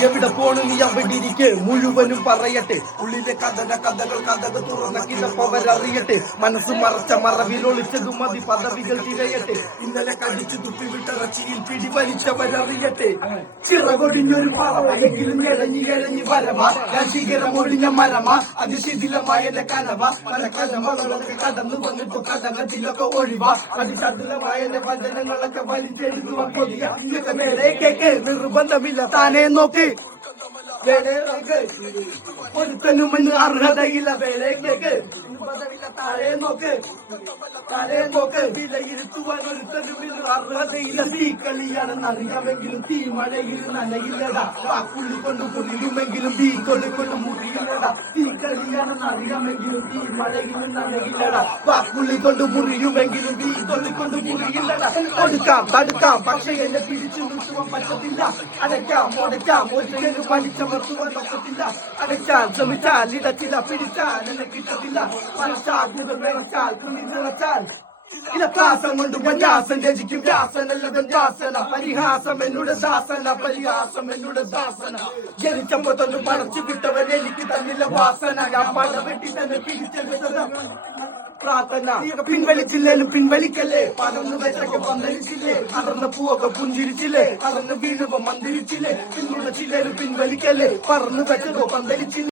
എവിടെ പോണു നീ അവിടെ ഇരിക്കെ മുഴുവനും പറയട്ടെ ഉള്ളിലെ കഥകൾ തുറന്ന കിതപ്പവരറിയട്ടെ മനസ്സ് മറച്ച മറവിലൊളിച്ചതു മതി പദവികൾ തിരയട്ടെ ഇന്നലെ കടിച്ചു തുപ്പിവിട്ടിറച്ചിയിൽ പിടിവലിച്ചവരറിയട്ടെ ചിറകൊടിഞ്ഞൊരു പറവെങ്കിലും ഇഴഞ്ഞി വരമാ ശിഖരമൊടിഞ്ഞ മരമാ അതിശിഥിലമായ കനവ കനമകളൊക്കെ കടന്നു വന്നിട്ടു കഥകത്തിലൊക്കെ ഒഴിവാ അതിശാതുലമായ വചനങ്ങളൊക്കെ വലിച്ചെഴുതുവാൻ കൊതിയ കേക്ക് നിർബന്ധമില്ല താനേ നോക്ക് ഒരുത്തനും അർഹതയില്ല വേലയ്ക്കേക്ക് താഴെ നോക്ക് വിലയിരുത്തുവാൻ ഒരുത്തനും അർഹതയില്ല തീക്കളിയാണെന്ന് അറിയാമെങ്കിലും തീമഴയിൽ നനയില്ലടാ വാക്കുള്ളി കൊണ്ട് കുറിയുമെങ്കിലും തീ കൊള്ളിക്കൊണ്ട് മുറിയില്ലടാ തീക്കളിയാണെന്ന് അറിയാമെങ്കിലും തീമഴയിൽ നനയില്ലടാ വാക്കുള്ളി കൊണ്ട് മുറിയുമെങ്കിലും തീ കൊള്ളിക്കൊണ്ട് മുറിയില്ലടാ കൊടുക്കാം തടുക്കാം പക്ഷെ എന്നെ പിടിച്ചു നിർത്തുവാൻ പറ്റത്തില്ല അടയ്ക്കാം മുടയ്ക്കാം ഒരിക്കലും വലിച്ചമർത്തുവാൻ പറ്റത്തില്ല അടയ്ക്കാൻ ശ്രമിച്ചാൽ ഇടത്തില്ല പിടിച്ചാൽ എന്നെ കിട്ടത്തില്ല മറച്ചാൽ നിറച്ചാൽ തുണി നിറച്ചാൽ ഇലപ്രാസം കൊണ്ട് പഞ്ചാസൻ രചിക്കും വ്യാസനല്ല പഞ്ചാസന പരിഹാസം എന്നോട് ദാസന ജനിച്ചപ്പോ തന്നെ പടച്ചു വിട്ടവൻ എനിക്ക് തന്നില്ല വാസന ഞാൻ പട വെട്ടി തന്നെ പിടിച്ചെടുത്തത് പ്രാർത്ഥന പിൻവലിച്ചില്ലേലും പിൻവലിക്കല്ലേ പടർന്നു വെച്ചൊക്കെ പന്തലിച്ചില്ലേ അടർന്ന പൂവൊക്കെ പുഞ്ചിരിച്ചില്ലേ അടർന്ന് വീണുമ്പോ മന്ദിരിച്ചില്ലേ പിന്തുണച്ചില്ലേലും പിൻവലിക്കല്ലേ പറന്നു വെച്ചതോ പന്തലിച്ചില്ലേ